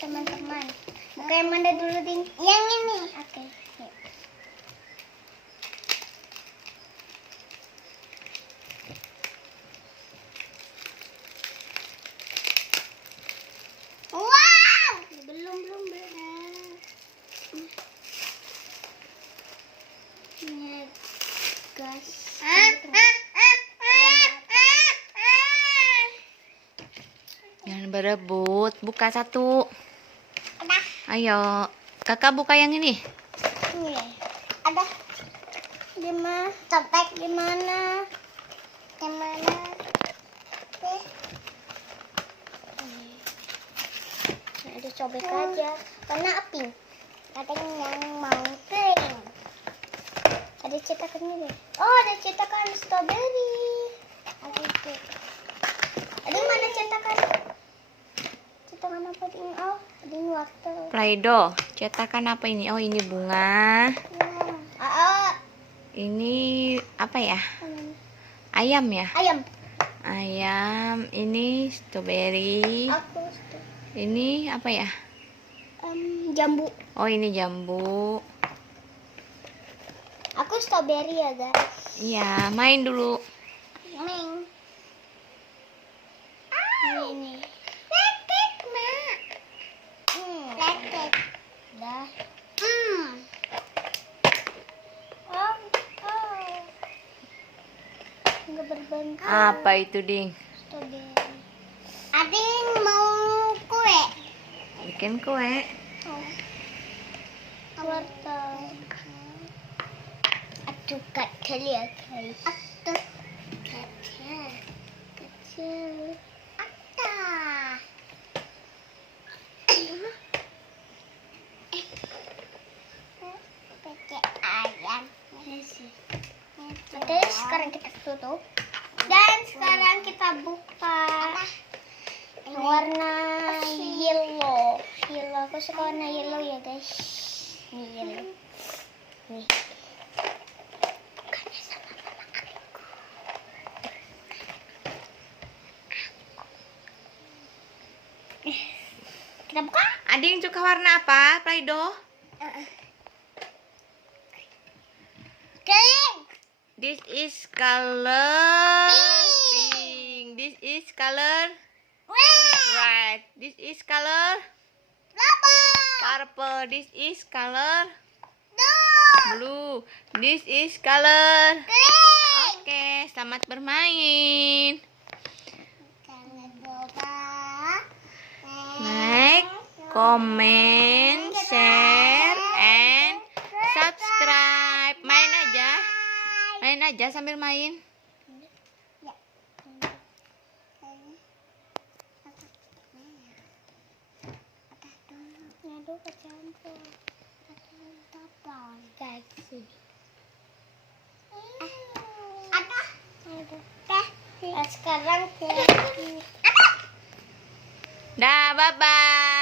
teman-teman. Buka yang mana dulu, Ding? Yang ini. Oke. Yuk. Wow! Belum. Ini guys. Jangan berebut, buka satu. Ada. Ayo, kakak buka yang ini. Ini. Ada. Gimana? Copek gimana? Gimana? Nah, ada cobek aja. Warna api. Katanya yang mau kering. Ada cetakannya deh. Oh, ada cetakan strawberry. Ada itu. Ada mana cetakan? Cetakan apa ini? Oh, ini wortel. Play-Doh, cetakan apa ini? Oh, ini bunga. Ini apa ya? Ayam ya? Ayam. Ayam. Ini strawberry. Aku Ini apa ya? jambu. Oh, ini jambu. Aku strawberry ya, guys. Iya, main dulu. Main. Ini. Letek, Mak. Letek. Dah. Enggak berbentuk. Apa itu, Ding? Strawberry. Ading mau kue. Bikin kue. Wortel. Aduh, kecil ya, guys. Aduh. Kecil. Pakai ayam. Oke, sekarang kita tutup. Dan sekarang kita buka warna yellow. Aku suka warna yellow ya, guys. Ini yellow. Nih. Bukannya sama mama aku. Kita buka. Ading suka warna apa? Play-Doh? Kering. This is color pink. This is color red. This is color purple. This is color blue. This is color. Oke, selamat bermain. Like, comment, share, and subscribe. Main aja sambil main. Sekarang Dah, bye-bye.